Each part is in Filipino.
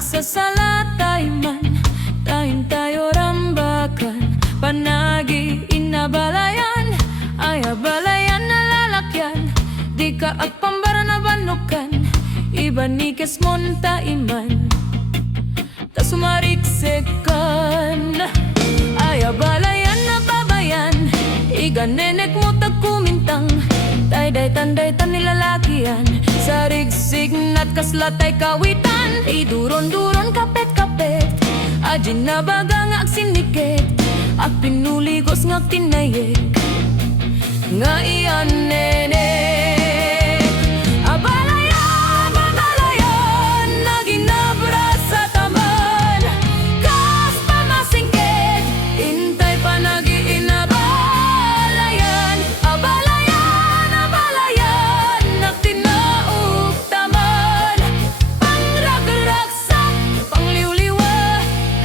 Agsasalatay man, tahin tayo rambakan. Panagi inabalayan, ay abalayan na lalakyan. Di ka agpambara na banukan, iba ni kesmonta iman. Ta sumariksekan, ay abalayan na babayan. Iga nenek mo tagkumintang, day tanday tan nilalakian. Sa rigsig nat kaslatay kawitan, iduron-duron kapet-kapet. Ajin na baga nga agsinikit, at pinuligos nga tinayek. Nga iyan nenek, abalayan, abalayan, na ginabra sa taman. Kas pamasingkit, intay pa nag-iinabalayan. Abalayan, abalayan, nagtinaog taman. Pangrag-ragsak, pangliw-liwa,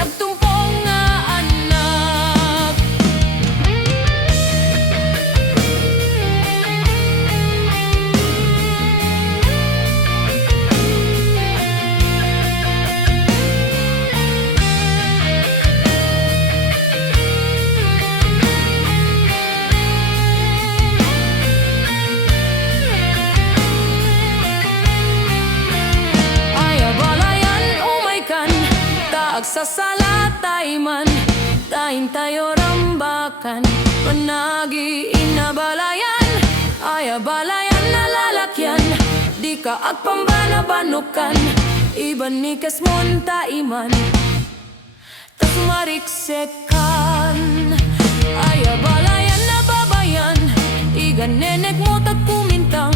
nagtumpong nga anak. Ay abalayan, umaykan, taagsasalatay man, tahin tayo rambakan. Panagi inabalayan, ay abalayan na lalakyan. Di ka agpambana banukan, iba ni kesmonta iman. Ta sumariksekan, ay abalayan na babayan. Iga nenek mo tagkumintang,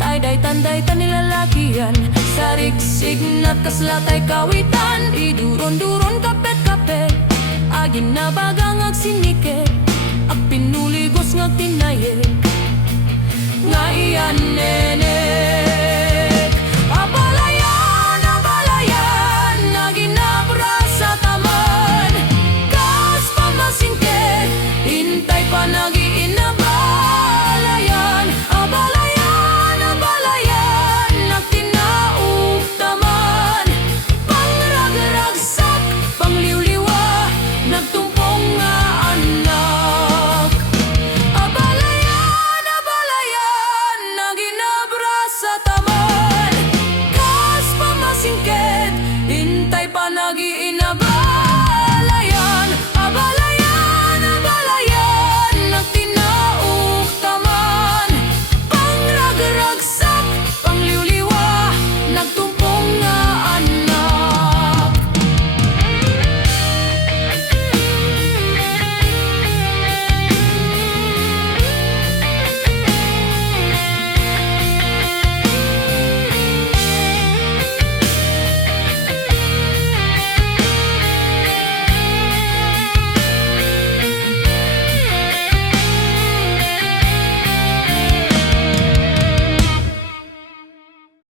day tanday tan nilalakian. Sa rigsig nat kaslatay kawitan, iduron-duron kapet-kapet. Agin na bagang agsinikit, at pinuligos nga tinayek. Nga iyan nenek,